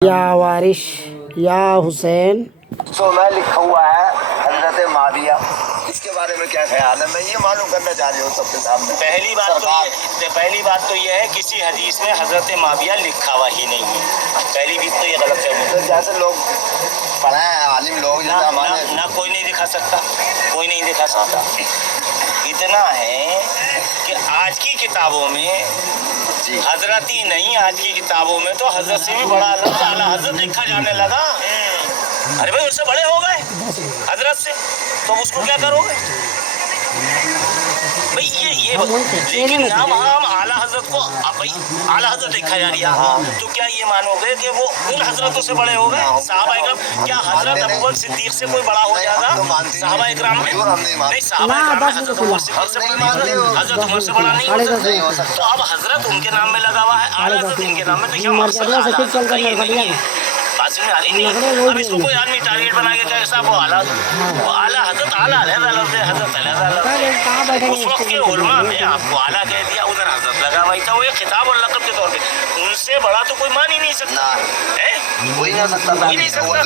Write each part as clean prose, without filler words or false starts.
یا وارث یا حسین میں لکھا ہوا ہے حضرت معاویہ، اس کے بارے میں کیا خیال ہے؟ میں یہ معلوم کرنا چاہ رہی ہوں سب کے سامنے۔ پہلی بات تو یہ ہے کسی حدیث میں حضرت معاویہ لکھا ہوا ہی نہیں ہے۔ پہلی بھی تو یہ غلط ہے۔ جیسے لوگ پڑھے ہیں عالم لوگ جیسے ہمارے نہ کوئی نہیں دکھا سکتا، کوئی نہیں دکھا سکتا۔ اتنا ہے کہ آج کی کتابوں میں حضرت ہی نہیں، آج کی کتابوں میں تو حضرت سے بھی بڑا لفظ اعلیٰ حضرت لکھا جانے لگا۔ ارے بھائی اس سے بڑے ہو گئے حضرت سے، تو اس کو کیا کرو گے بھائی؟ یہ لیکن نام ہم اعلیٰ حضرت کو اعلیٰ حضرت لکھا جا رہا ہے، تو کیا یہ مانو گے کہ وہ ان حضرتوں سے بڑے ہو گئے؟ صحابہ اکرام، کیا حضرت ابوبکر صدیق سے کوئی بڑا ہو جائے گا صحابہ اکرام میں؟ نہیں، صحابہ اکرام میں حضرت عمر صدیق سے بڑا نہیں، حضرت عمر سے بڑا نہیں ہو سکتا۔ تو اب حضرت ان کے نام میں لگا ہوا ہے، اعلیٰ حضرت ان کے نام میں، تو کیا مقصد اعلیٰ حضرت کا یہ نہیں ہے؟ بات میں آ رہی نہیں۔ اب اس کو کوئی آدمی ٹارگیٹ بنا کے کہے صاحب وہ اعلیٰ حضرت اعلیٰ علیحدہ لفظ ہے، حضرت علیحدہ لفظ ہے۔ اس وقت کے علماء میں آپ کو اعلیٰ کہہ دیا، ادھر حضرت لگا ہوا تھا، وہ ایک خطاب اور لقب کے طور پہ، ان سے بڑا تو کوئی مان ہی نہیں سکتا ہے، کوئی نہیں سکتا، کوئی نہیں سکتا،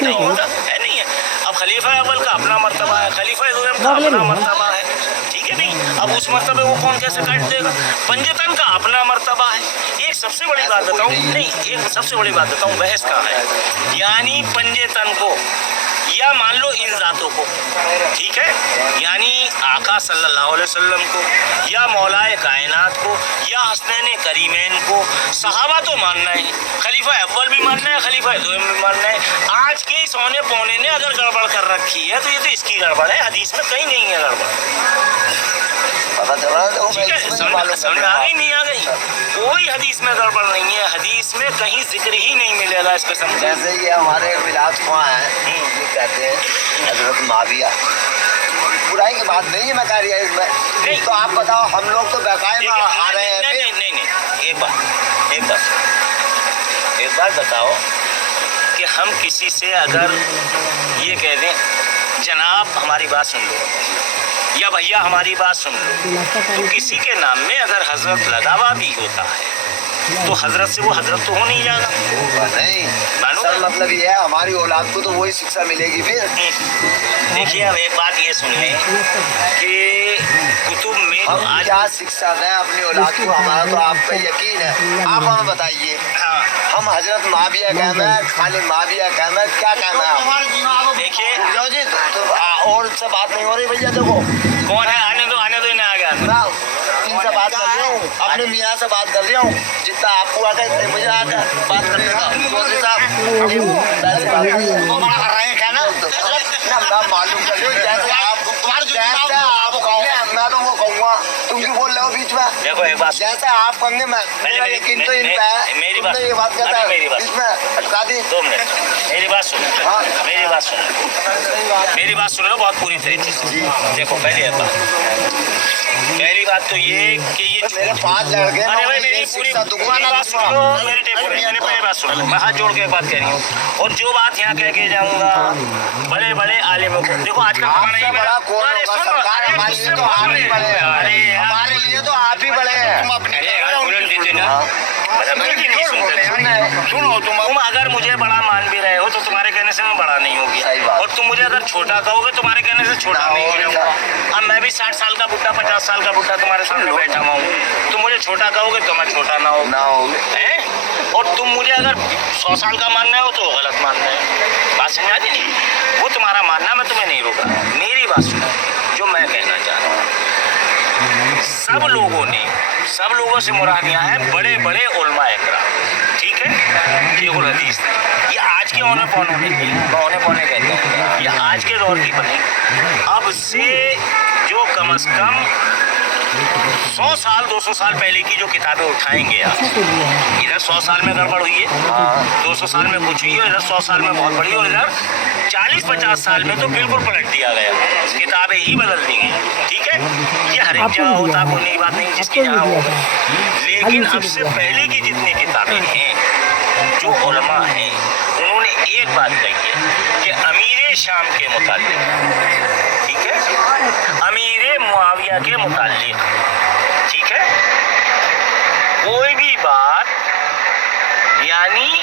نہیں ہوتا ہے، نہیں ہے۔ اب خلیفہ اول کا اپنا مرتبہ ہے، خلیفہ دوم کا اپنا مرتبہ ہے، ٹھیک ہے نہیں؟ اب اس مرتبہ وہ کون کیسے کاٹ دے گا؟ پنجتن کا اپنا مرتبہ ہے۔ ایک سب سے بڑی بات بتاؤں، نہیں، ایک سب سے بڑی بات بتاؤں، بحث کا ہے، یعنی پنجتن کو یا مان لو ان ذاتوں کو، ٹھیک ہے، یعنی آقا صلی اللہ علیہ وسلم کو یا مولائے کائنات کو یا حسنین کریمین کو، صحابہ تو ماننا ہے، خلیفہ اول بھی ماننا ہے، خلیفہ دوم بھی ماننا ہے۔ آج کے سونے پونے نے اگر گڑبڑ کر رکھی ہے تو یہ تو اس کی گڑبڑ ہے، حدیث میں کہیں نہیں ہے گڑبڑ۔ ٹھیک ہے، سمجھ میں آ گئی نہیں آ گئی؟ کوئی حدیث میں گڑبڑ نہیں ہے، حدیث میں کہیں ذکر ہی نہیں ملے گا اس قسم کا۔ جیسے یہ ہمارے ملاد خواہ ہیں، یہ کہتے ہیں حضرت معاویہ، برائی کی بات نہیں ہے، میں کہہ رہی ہے اس میں، تو آپ بتاؤ ہم لوگ تو باقاعدہ آ رہے ہیں۔ نہیں، ایک بات بتاؤ کہ ہم کسی سے اگر یہ کہہ دیں جناب ہماری بات سن لو یا بھیا ہماری بات سن لو، تو کسی کے نام میں اگر حضرت لگا ہوا بھی ہوتا ہے تو حضرت سے وہ حضرت تو ہو نہیں جائے گا۔ نہیں سر، مطلب یہ ہے ہماری اولاد کو تو وہی شکشا ملے گی پھر۔ دیکھیے اب ایک بات یہ سن لیں کہ کتب میں ہم کیا شکشا دیں اپنی اولاد کو؟ ہمارا تو آپ پہ یقین ہے، آپ ہمیں بتائیے، ہم حضرت معاویہ کہنا ہے، خالد معاویہ کہنا ہے، کیا کہنا ہے؟ دیکھیے جی اور سے بات نہیں ہو رہی بھیا، دیکھو کون ہے، آنے دو انہیں آ گیا، میں ان سے بات کر رہی ہوں، اپنے میاں سے بات کر رہی ہوں، جتنا آپ کو آتا ہے مجھے آتا ہے بات کرنے کا۔ چودھری صاحب بڑا کر رہے ہیں کیا نا؟ میں معلوم کر رہی ہوں، جیسے آپ کہوں گے میں تو وہ کہوں گا، تم کیوں بول رہے ہو بیچ میں؟ دیکھو ایک بات جیسے آپ کہیں گے میں میرا یقین تو ان پہ ہے، میری تم نے یہ بات کہتا ہے بیچ میں اٹکا دی۔ 2 منٹ میری بات سن، میری بات سن لو بہت پوری طریقے سے۔ دیکھو پہلی بات تو یہ کہ یہ میرے 5 لڑکے، ارے بھائی میری پوری بات سن لو، میری پہلی بات سن لو، میں ہاتھ جوڑ کے ایک بات کہہ رہی ہوں، اور جو بات یہاں کہہ کے جاؤں گا بڑے بڑے عالموں کو، دیکھو آج کا زمانہ ہی بڑا کون ہوگا سرکار؟ ہمارے لیے تو آپ ہی بڑے ہیں، ہمارے لیے تو آپ ہی بڑے ہیں۔ سنو، تم اگر مجھے بڑا مان بھی رہے ہو تو تمہارے کہنے سے میں بڑا نہیں ہو گیا، اور تم مجھے اگر چھوٹا کہو گے تمہارے کہنے سے چھوٹا نہیں ہو جاؤں گا۔ اب میں بھی 60 سال کا بڈھا 50 سال کا بڈھا تمہارے سامنے بیٹھا ہوا ہوں، تم مجھے چھوٹا کہو گے تو میں چھوٹا نہ ہو، اور تم مجھے اگر 100 سال کا ماننا ہو تو غلط ماننا ہے۔ بات سمجھ آتی نہیں؟ وہ تمہارا ماننا، میں تمہیں نہیں روکا، میری بات سنو جو میں کہنا چاہ رہا ہوں۔ سب لوگوں سے مراد یہاں ہے بڑے بڑے علماء اکرام، ٹھیک ہے، یہ حدیث نہیں، یہ آج کے اونے پونے نہیں، اونے پونے کہتے ہیں، یہ آج کے دور کی بنی، اب سے جو کم از کم 100 سال 200 سال پہلے کی جو کتابیں اٹھائیں گے آپ، ادھر 100 سال میں گڑبڑ ہوئی ہے، 200 سال میں کچھ ہوئی ہے، ادھر 100 سال میں بہت بڑی، اور ادھر 40-50 سال میں تو بالکل پلٹ دیا گیا، کتابیں ہی بدل دی گئی، ٹھیک ہے۔ یہ ہر ایک جگہ ہوتا، کوئی نئی بات نہیں جس کی جہاں ہو، لیکن اب سے پہلے کی جتنی کتابیں ہیں جو علماء ہیں انہوں نے ایک بات کہی ہے کہ امیر شام کے متعلق، ٹھیک ہے، امیر معاویہ کے متعلق، ٹھیک ہے، کوئی بھی بات یعنی